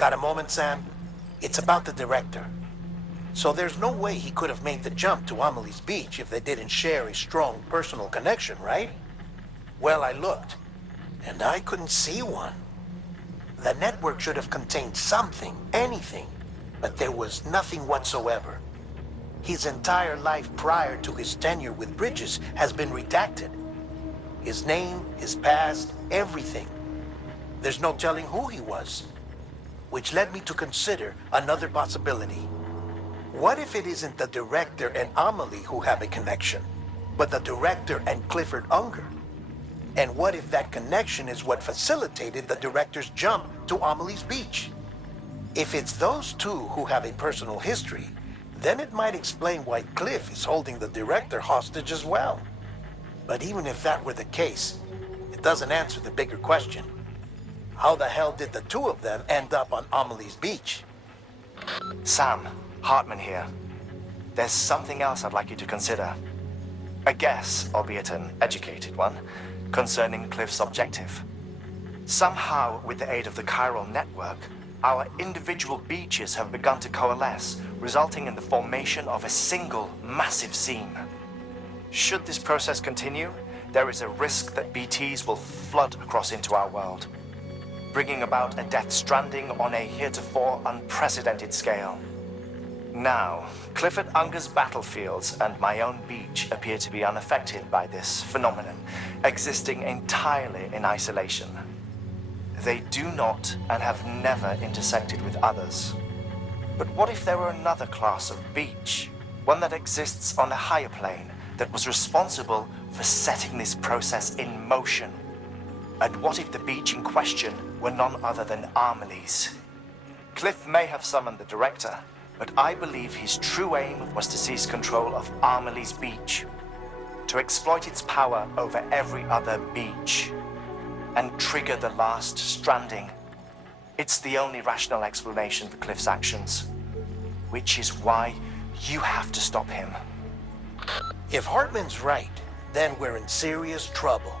Got a moment, Sam? It's about the director. So there's no way he could have made the jump to Amelie's Beach if they didn't share a strong personal connection, right? Well, I looked, and I couldn't see one. The network should have contained something, anything, but there was nothing whatsoever. His entire life prior to his tenure with Bridges has been redacted. His name, his past, everything. There's no telling who he was. Which led me to consider another possibility. What if it isn't the director and Amelie who have a connection, but the director and Clifford Unger? And what if that connection is what facilitated the director's jump to Amelie's Beach? If it's those two who have a personal history, then it might explain why Cliff is holding the director hostage as well. But even if that were the case, it doesn't answer the bigger question. How the hell did the two of them end up on Amelie's Beach? Sam, Hartman here. There's something else I'd like you to consider. A guess, albeit an educated one, concerning Cliff's objective. Somehow, with the aid of the chiral network, our individual beaches have begun to coalesce, resulting in the formation of a single massive seam. Should this process continue, there is a risk that BTs will flood across into our world, bringing about a death stranding on a heretofore unprecedented scale. Now, Clifford Unger's battlefields and my own beach appear to be unaffected by this phenomenon, existing entirely in isolation. They do not and have never intersected with others. But what if there were another class of beach, one that exists on a higher plane, that was responsible for setting this process in motion? And what if the beach in question were none other than Amelie's? Cliff may have summoned the director, but I believe his true aim was to seize control of Amelie's Beach, to exploit its power over every other beach, and trigger the last stranding. It's the only rational explanation for Cliff's actions, which is why you have to stop him. If Hartman's right, then we're in serious trouble.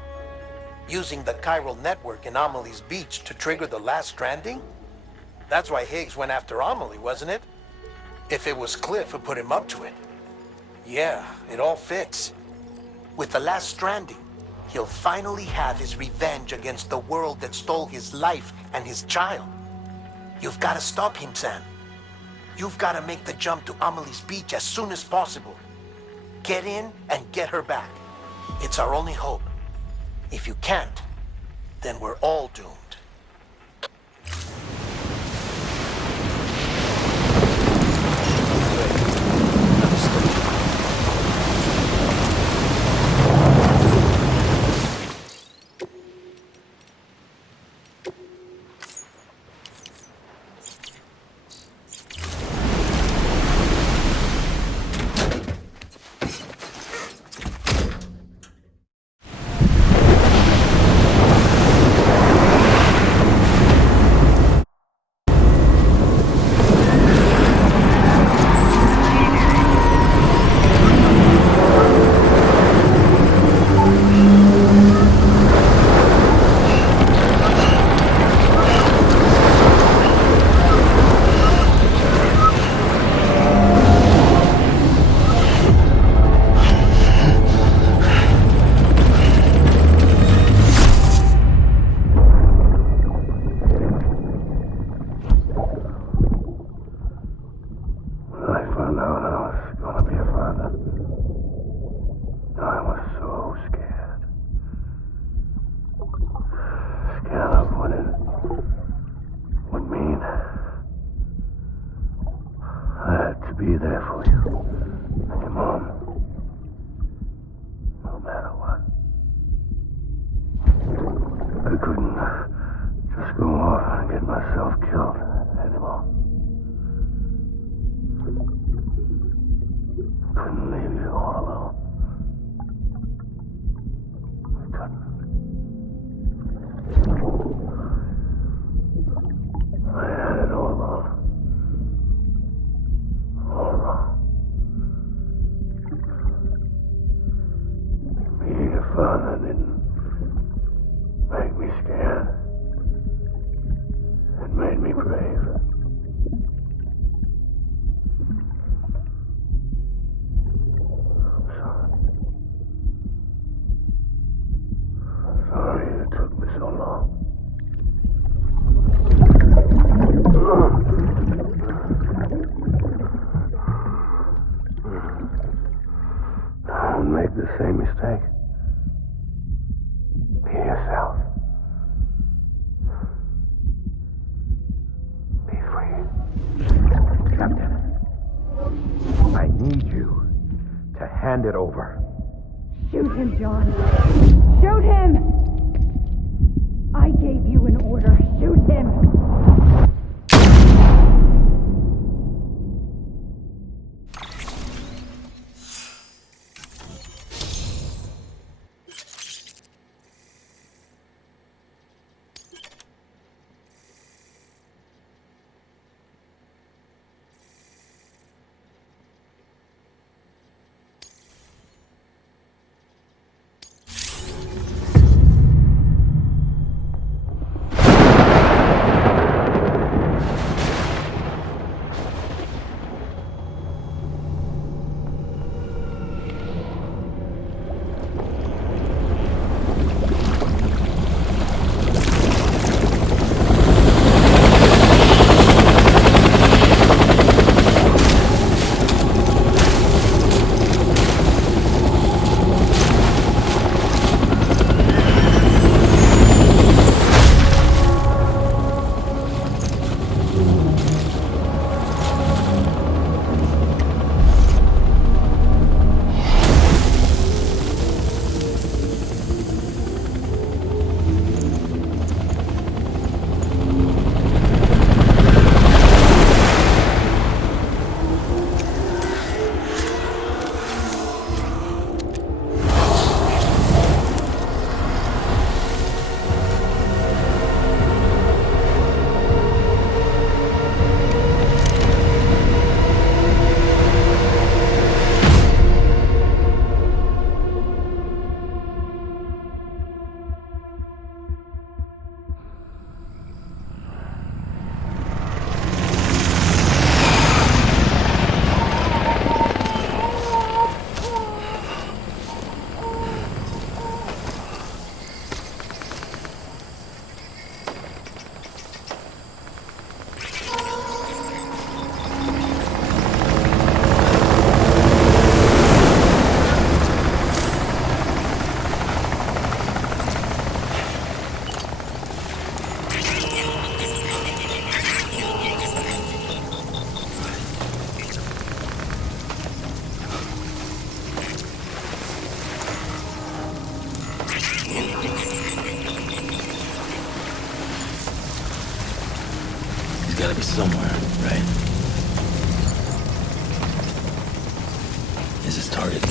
Using the chiral network in Amelie's Beach to trigger the last stranding? That's why Higgs went after Amelie, wasn't it? If it was Cliff who put him up to it. Yeah, it all fits. With the last stranding, he'll finally have his revenge against the world that stole his life and his child. You've got to stop him, Sam. You've got to make the jump to Amelie's Beach as soon as possible. Get in and get her back. It's our only hope. If you can't, then we're all doomed. Be there for you and your mom, no matter what. I couldn't just go off and get myself killed anymore. Couldn't leave you all alone. I couldn't. I had it all wrong. Being a father didn't make me scared. It made me brave. accepted. I need you to hand it over. Shoot him, John. Shoot him! I gave you an order. Shoot him! Gotta be somewhere, right? This is target.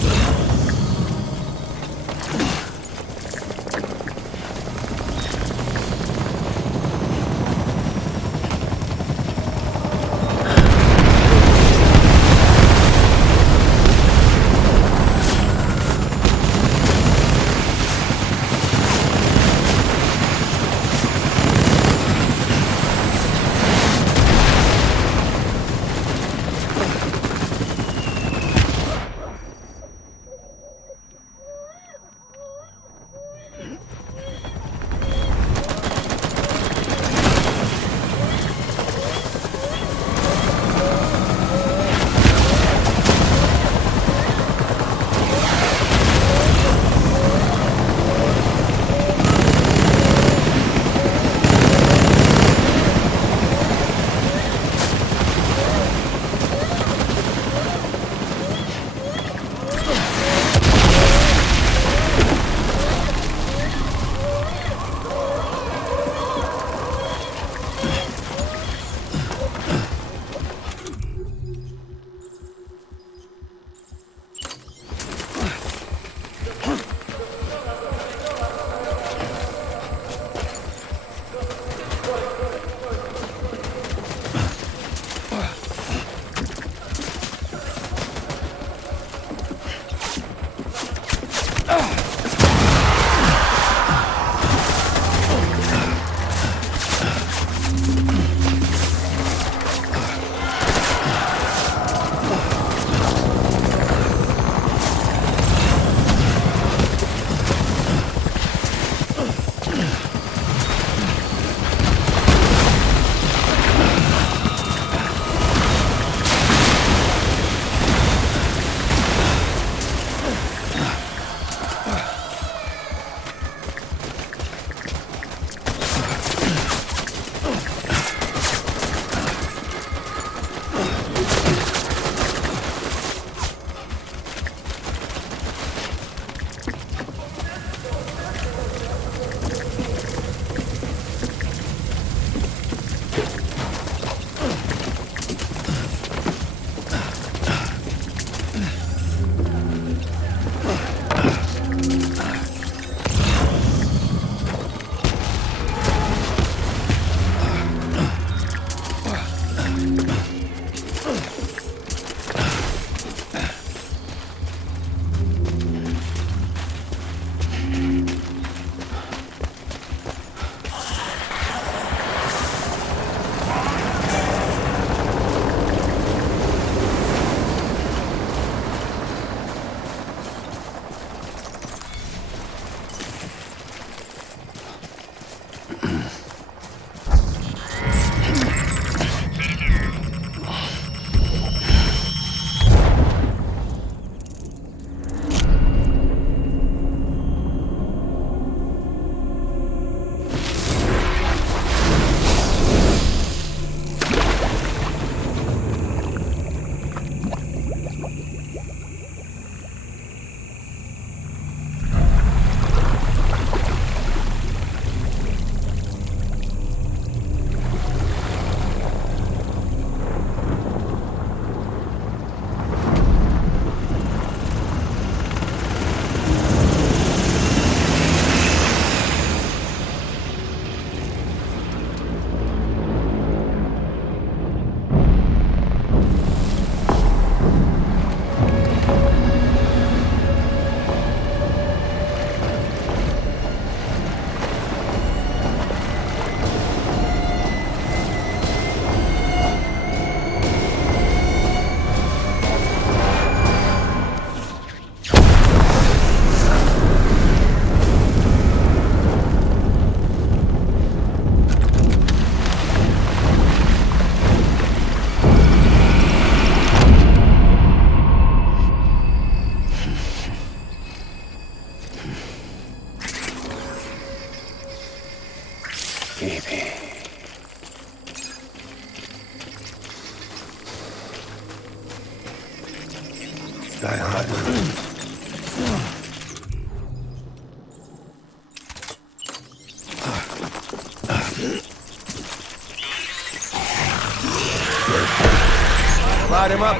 Light him up.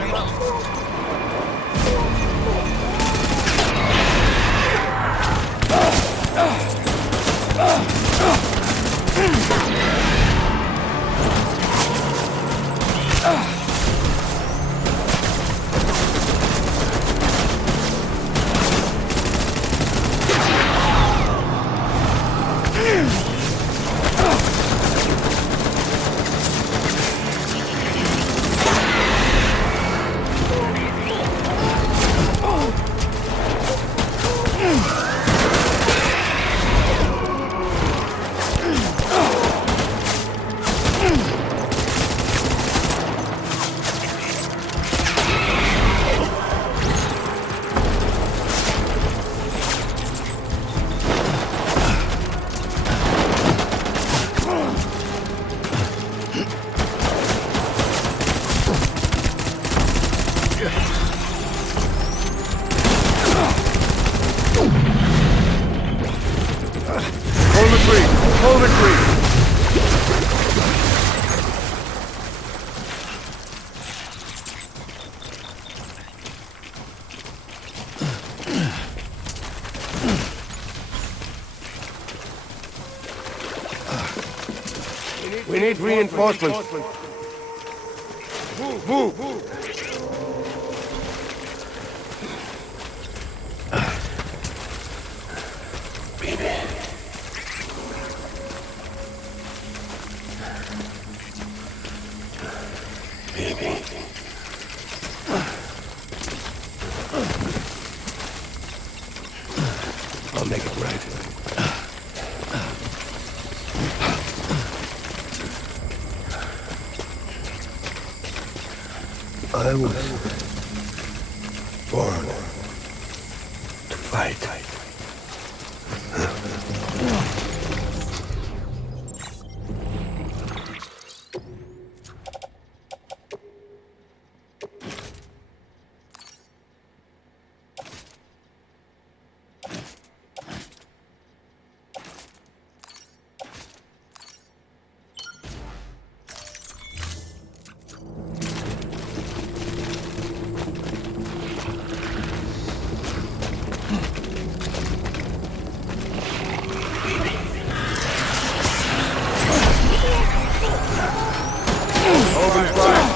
Hold the tree! Hold the tree! We need reinforcements. Move! Move! I'll make it right. I was born to fight. Open fire!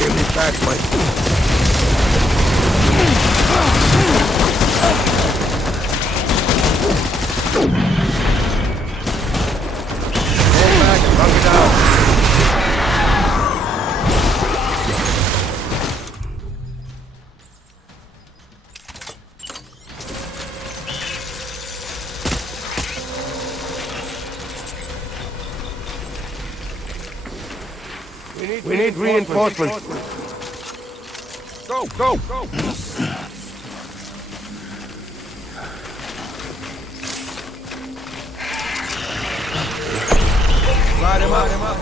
Give me back my... Knock it down. We need reinforcements. Go, go, go. Light him up. Light him up.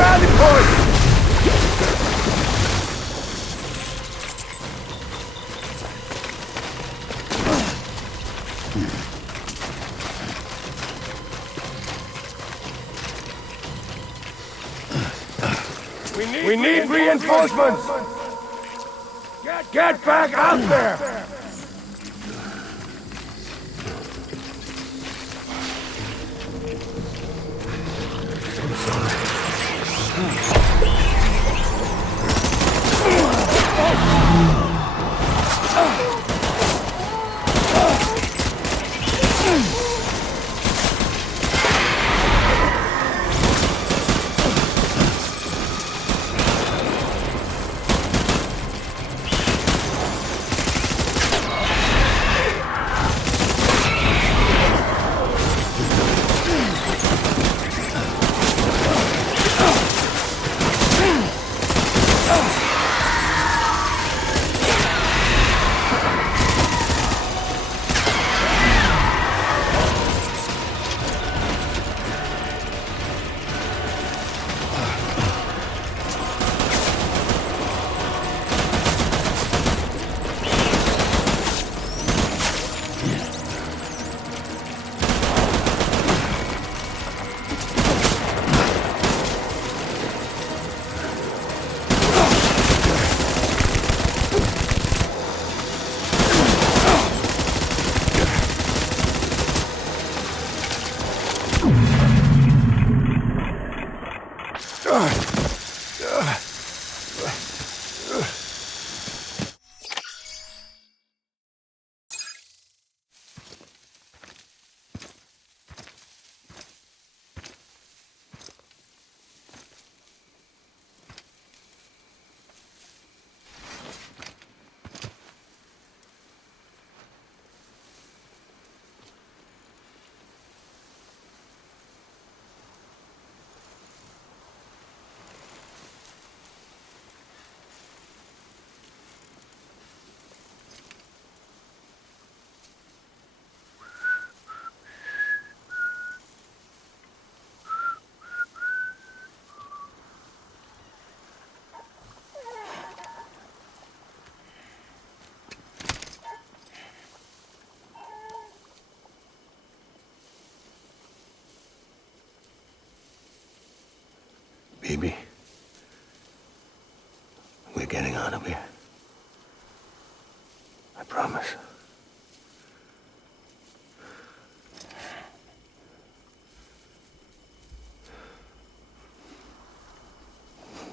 Rally point! We need reinforcements! Get back out there! Baby, we're getting out of here. I promise.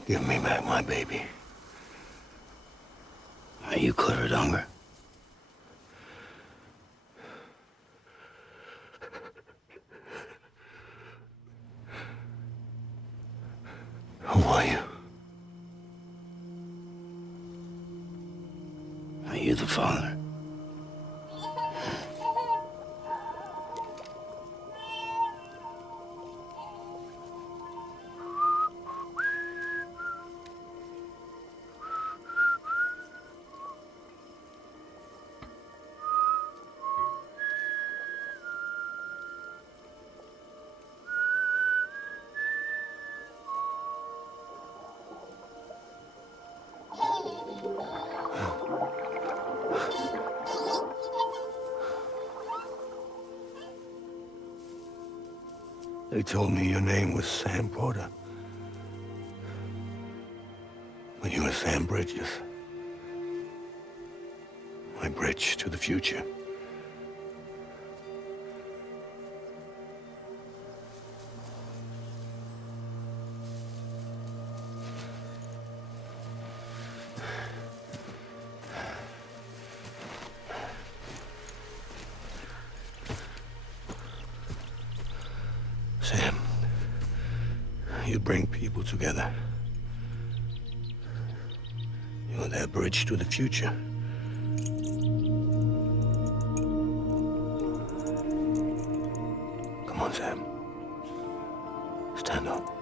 Give me back my baby. Are you cleared, Unger? Who are you? Are you the father? They told me your name was Sam Porter. But you were Sam Bridges. My bridge to the future. Sam, you bring people together. You're their bridge to the future. Come on, Sam. Stand up.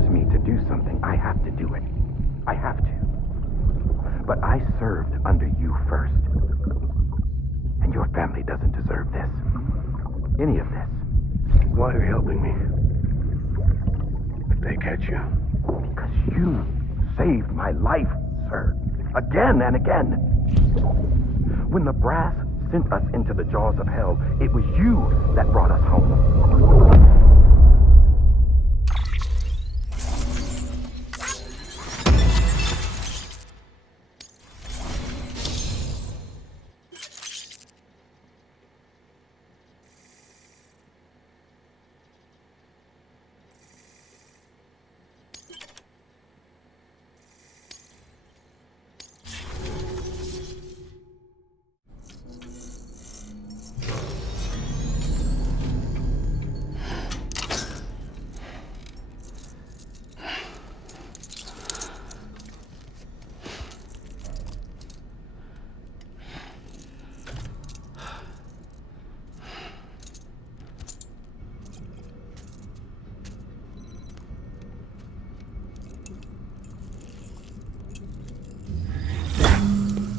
orders me to do something, I have to do it. I have to. But I served under you first. And your family doesn't deserve this. Any of this. Why are you helping me? If they catch you. Because you saved my life, sir. Again and again. When the brass sent us into the jaws of hell, it was you that brought us home.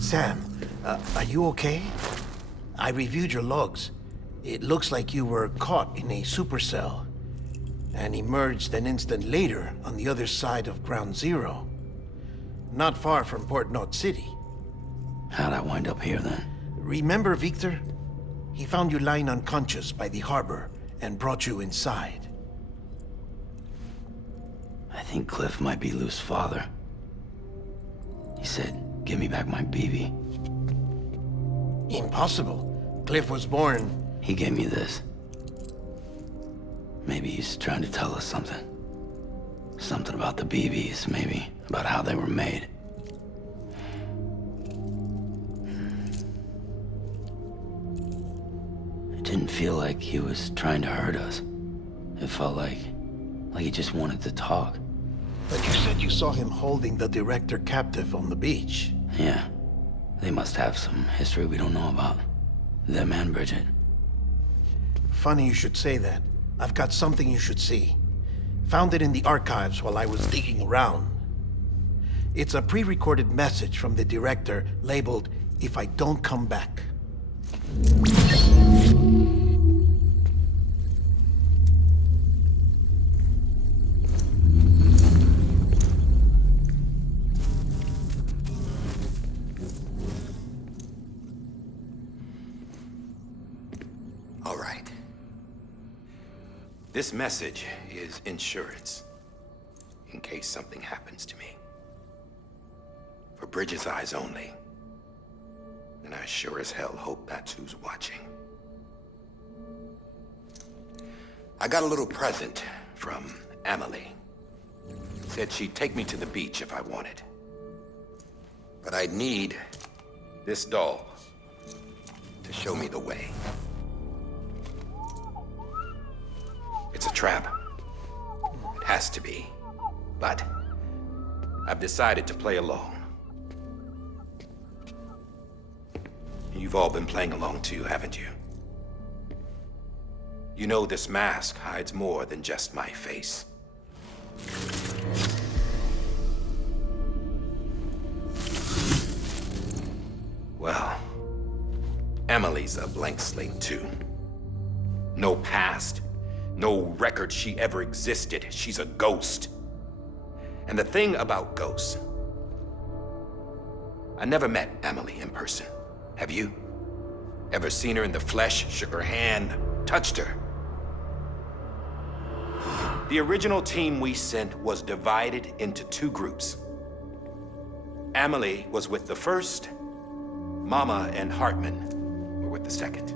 Sam, are you okay? I reviewed your logs. It looks like you were caught in a supercell and emerged an instant later on the other side of Ground Zero. Not far from Port Knot City. How'd I wind up here then? Remember Victor? He found you lying unconscious by the harbor and brought you inside. I think Cliff might be Lou's father. He said, give me back my BB. Impossible. Cliff was born... He gave me this. Maybe he's trying to tell us something. Something about the BBs, maybe. About how they were made. It didn't feel like he was trying to hurt us. It felt like he just wanted to talk. But you said you saw him holding the director captive on the beach. Yeah. They must have some history we don't know about. Them and Bridget. Funny you should say that. I've got something you should see. Found it in the archives while I was digging around. It's a pre-recorded message from the director labeled, "If I don't come back." All right. This message is insurance, in case something happens to me. For Bridget's eyes only. And I sure as hell hope that's who's watching. I got a little present from Emily. Said she'd take me to the beach if I wanted. But I'd need this doll to show me the way. It's a trap. It has to be. But I've decided to play along. You've all been playing along too, haven't you? You know this mask hides more than just my face. Well, Emily's a blank slate too. No past. No record she ever existed. She's a ghost. And the thing about ghosts, I never met Emily in person. Have you? Ever seen her in the flesh, shook her hand, touched her? The original team we sent was divided into two groups. Emily was with the first. Mama and Hartman were with the second.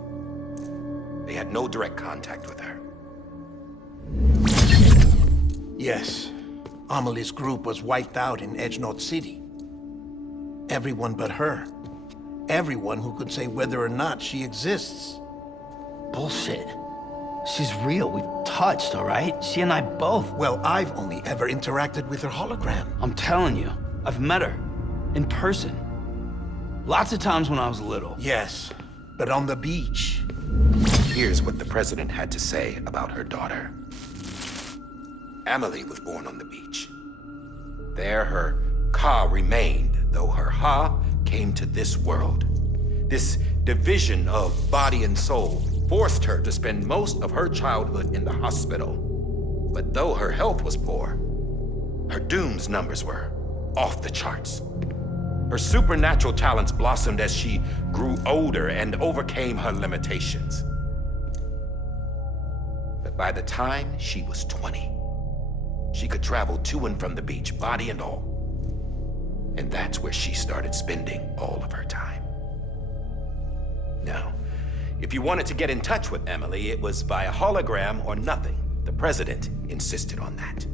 They had no direct contact with her. Yes. Amelie's group was wiped out in Edge Knot City. Everyone but her. Everyone who could say whether or not she exists. Bullshit. She's real. We've touched, all right? She and I both. Well, I've only ever interacted with her hologram. I'm telling you, I've met her. In person. Lots of times when I was little. Yes, but on the beach. Here's what the president had to say about her daughter. Amelie was born on the beach. There her Ka remained, though her Ha came to this world. This division of body and soul forced her to spend most of her childhood in the hospital. But though her health was poor, her Doom's numbers were off the charts. Her supernatural talents blossomed as she grew older and overcame her limitations. But by the time she was 20, she could travel to and from the beach, body and all. And that's where she started spending all of her time. Now, if you wanted to get in touch with Emily, it was via hologram or nothing. The president insisted on that.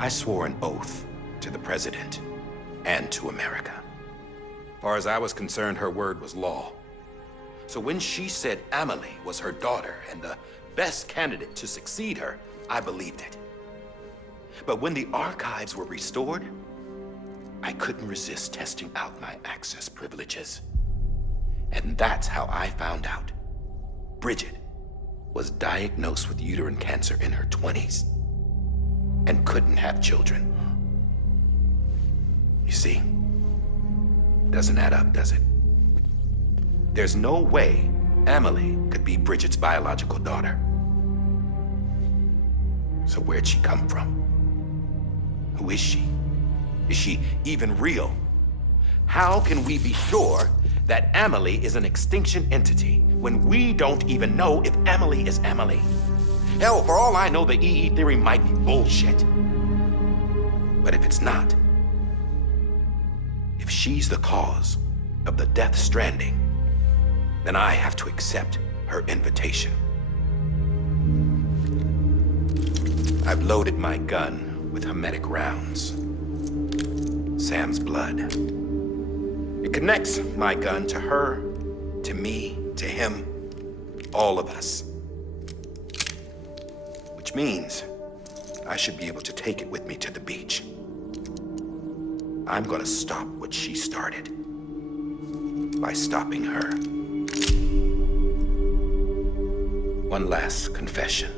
I swore an oath to the president and to America. As far as I was concerned, her word was law. So when she said Amelie was her daughter and the best candidate to succeed her, I believed it. But when the archives were restored, I couldn't resist testing out my access privileges. And that's how I found out Bridget was diagnosed with uterine cancer in her 20s and couldn't have children. You see, doesn't add up, does it? There's no way Amelie could be Bridget's biological daughter. So where'd she come from? Who is she? Is she even real? How can we be sure that Amelie is an extinction entity when we don't even know if Amelie is Amelie? Hell, for all I know, the EE theory might be bullshit. But if it's not, if she's the cause of the Death Stranding, then I have to accept her invitation. I've loaded my gun with hermetic rounds. Sam's blood. It connects my gun to her, to me, to him, all of us. Which means I should be able to take it with me to the beach. I'm gonna stop what she started by stopping her. One last confession.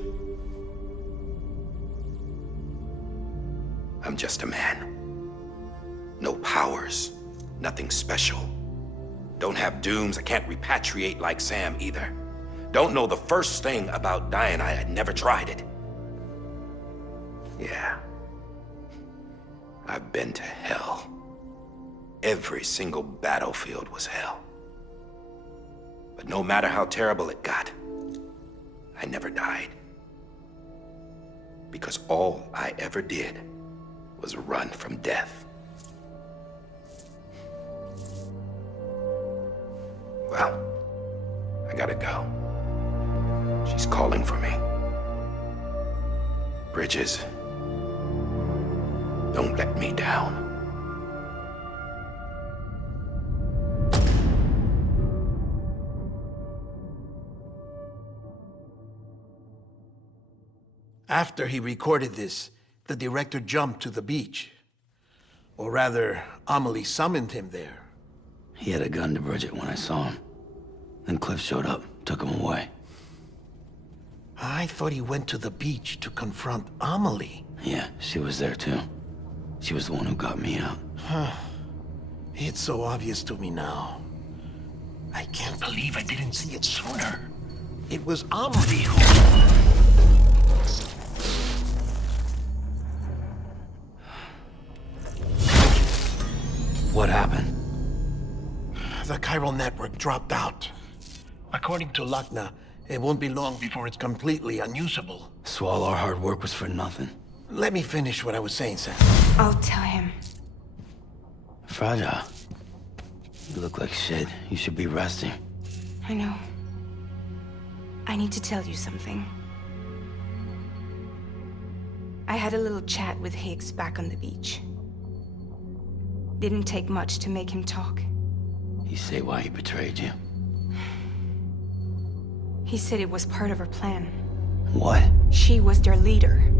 I'm just a man. No powers, nothing special. Don't have dooms, I can't repatriate like Sam either. Don't know the first thing about dying, I had never tried it. Yeah. I've been to hell. Every single battlefield was hell. But no matter how terrible it got, I never died. Because all I ever did was run from death. Well, I gotta go. She's calling for me. Bridges, don't let me down. After he recorded this, the director jumped to the beach. Or rather, Amelie summoned him there. He had a gun to Bridget when I saw him. Then Cliff showed up, took him away. I thought he went to the beach to confront Amelie. Yeah, she was there too. She was the one who got me out. It's so obvious to me now. I can't believe I didn't see it sooner. It was Amelie who... What happened? The chiral network dropped out. According to Luckna, it won't be long before it's completely unusable. So all our hard work was for nothing. Let me finish what I was saying, Sam. I'll tell him. Fragile. You look like shit. You should be resting. I know. I need to tell you something. I had a little chat with Higgs back on the beach. Didn't take much to make him talk. You say why he betrayed you? He said it was part of her plan. What? She was their leader.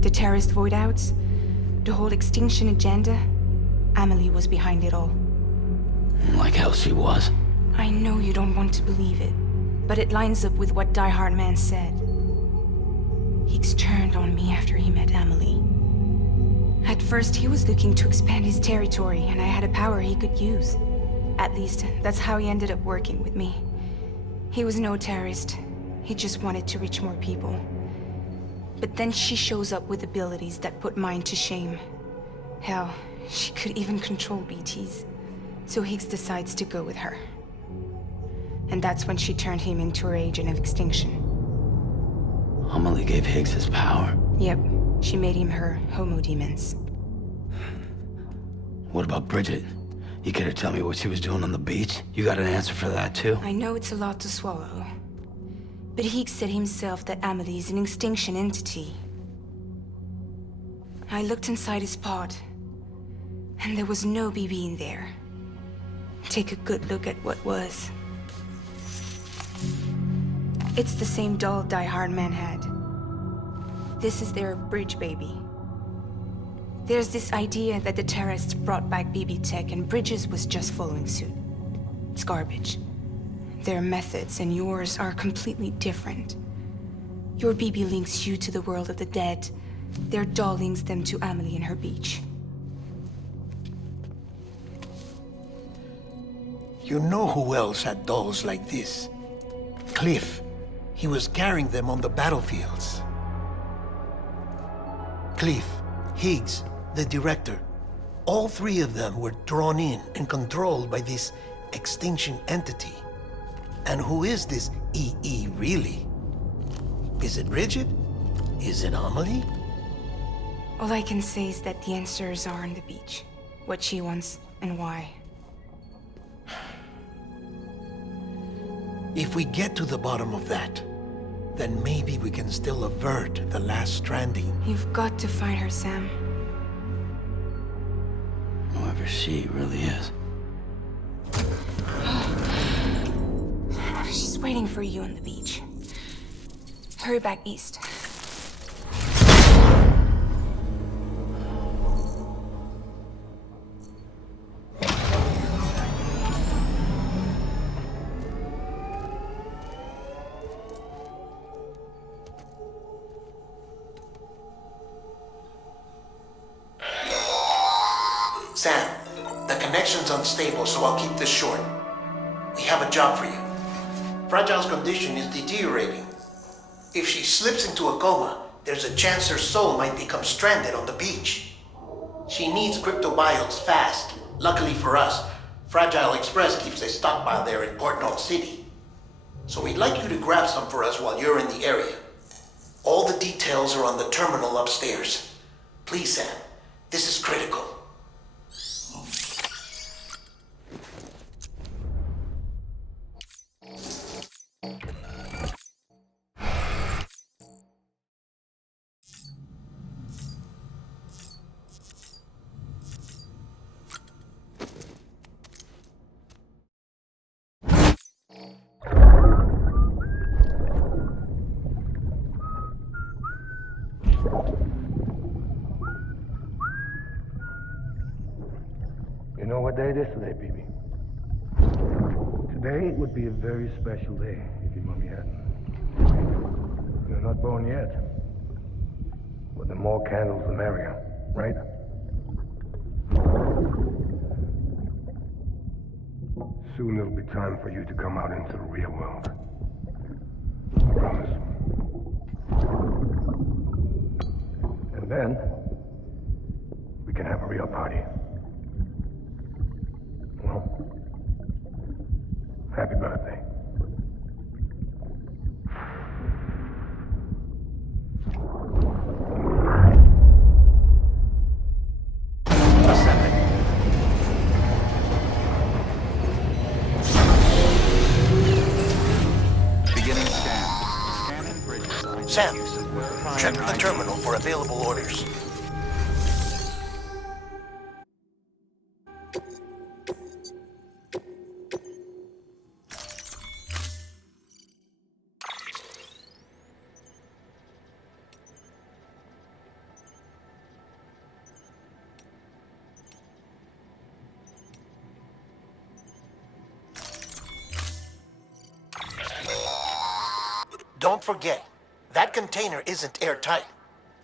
The terrorist voidouts, the whole extinction agenda, Amelie was behind it all. Like hell she was. I know you don't want to believe it, but it lines up with what Die Hard Man said. Higgs turned on me after he met Emily. At first, he was looking to expand his territory, and I had a power he could use. At least, that's how he ended up working with me. He was no terrorist. He just wanted to reach more people. But then she shows up with abilities that put mine to shame. Hell, she could even control BTs. So Higgs decides to go with her. And that's when she turned him into her agent of extinction. Amelie gave Higgs his power. Yep, she made him her homo demons. What about Bridget? You care to tell me what she was doing on the beach? You got an answer for that too? I know it's a lot to swallow. But Higgs said himself that Amelie is an extinction entity. I looked inside his pod, and there was no BB in there. Take a good look at what was. It's the same doll Die Hard Man had. This is their bridge baby. There's this idea that the terrorists brought back BB tech and Bridges was just following suit. It's garbage. Their methods and yours are completely different. Your BB links you to the world of the dead. Their doll links them to Amelie and her beach. You know who else had dolls like this? Cliff. He was carrying them on the battlefields. Cliff, Higgs, the director. All three of them were drawn in and controlled by this extinction entity. And who is this EE really? Is it Bridget? Is it Amelie? All I can say is that the answers are on the beach. What she wants and why. If we get to the bottom of that, then maybe we can still avert the last stranding. You've got to find her, Sam. Whoever she really is. She's waiting for you on the beach. Hurry back east. Sam, the connection's unstable, so I'll keep this short. We have a job for you. Fragile's condition is deteriorating. If she slips into a coma, there's a chance her soul might become stranded on the beach. She needs cryptobiotes fast. Luckily for us, Fragile Express keeps a stockpile there in Port North City. So we'd like you to grab some for us while you're in the area. All the details are on the terminal upstairs. Please, Sam, this is critical. You know what day it is today, BB? Today would be a very special day if your mommy hadn't. You're not born yet. But the more candles, the merrier, right? Soon it'll be time for you to come out into the real world. I promise. And then, we can have a real party. Well, happy birthday. Beginning scan. Scanning bridges. Sam, check the terminal for available orders. Don't forget, that container isn't airtight.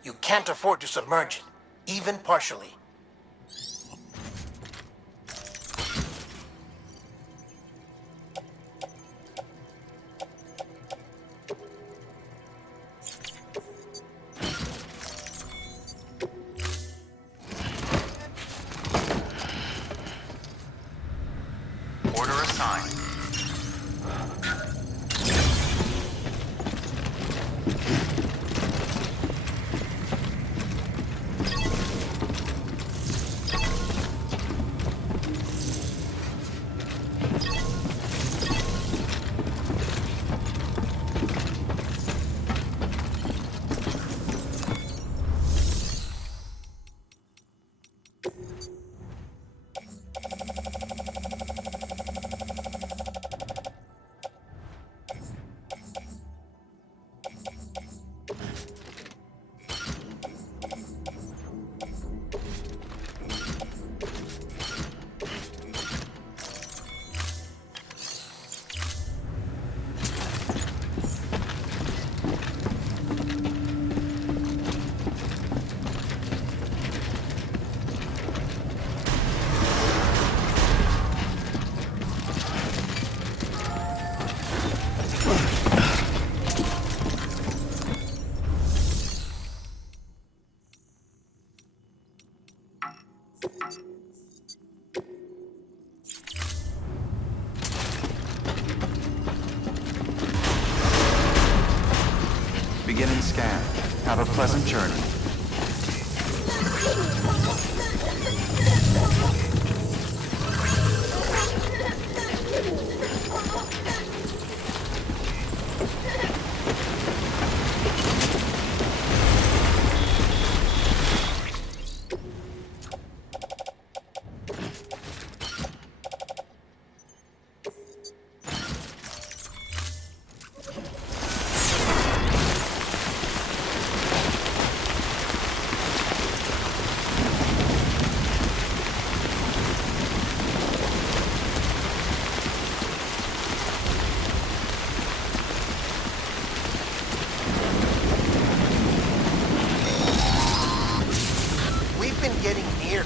You can't afford to submerge it, even partially. Order assigned. Beginning scan. Have a pleasant journey.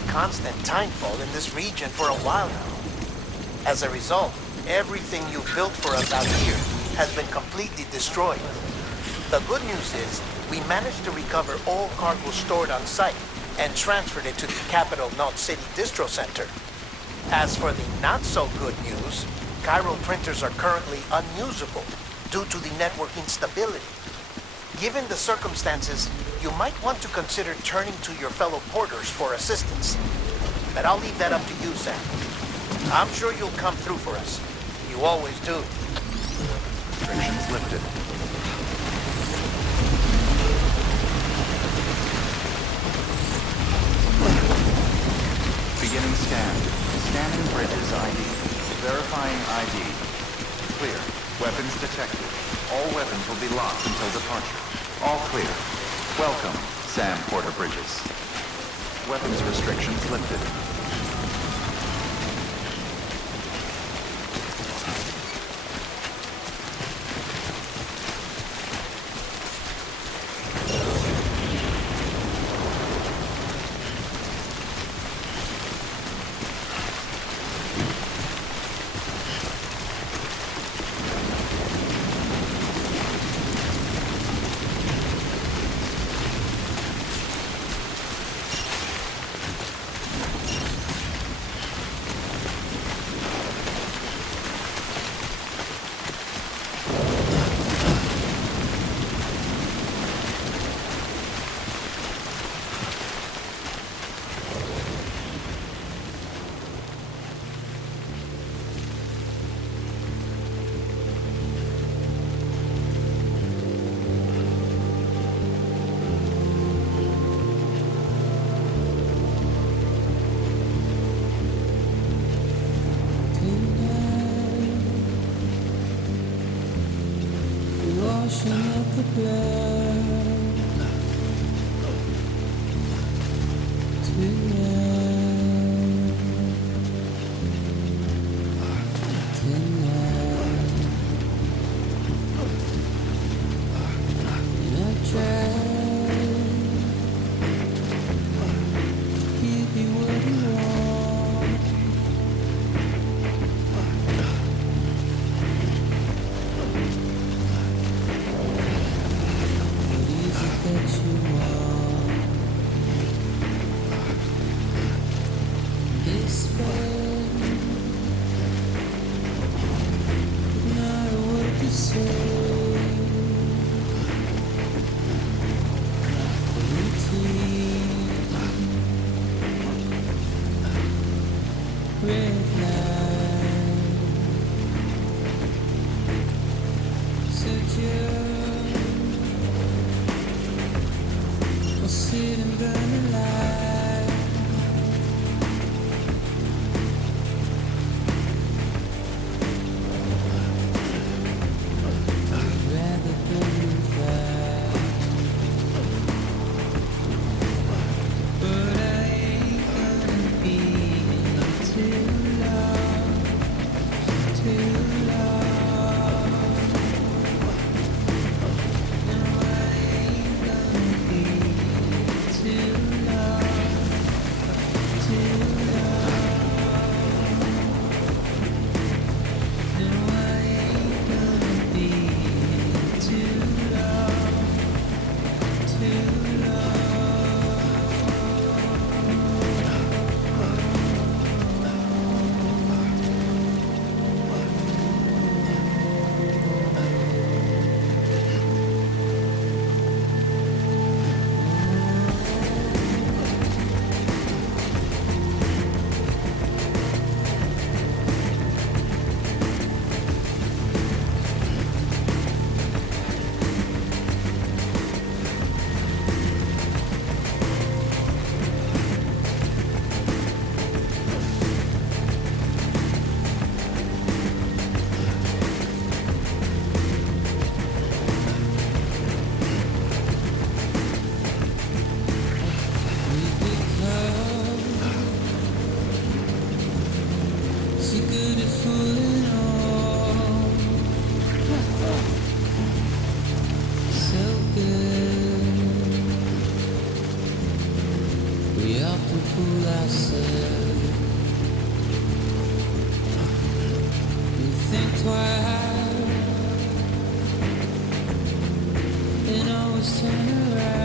Constant timefall in this region for a while now. As a result, everything you built for us out here has been completely destroyed. The good news is, we managed to recover all cargo stored on site and transferred it to the capital Knot City Distro Center. As for the not-so-good news, Chiral printers are currently unusable due to the network instability. Given the circumstances, you might want to consider turning to your fellow porters for assistance. But I'll leave that up to you, Sam. I'm sure you'll come through for us. You always do. Restrictions lifted. Beginning scan. Scanning bridges ID. Verifying ID. Clear. Weapons detected. All weapons will be locked until departure. All clear. Welcome, Sam Porter Bridges. Weapons restrictions lifted. fool ourselves. We think twice and always turn around.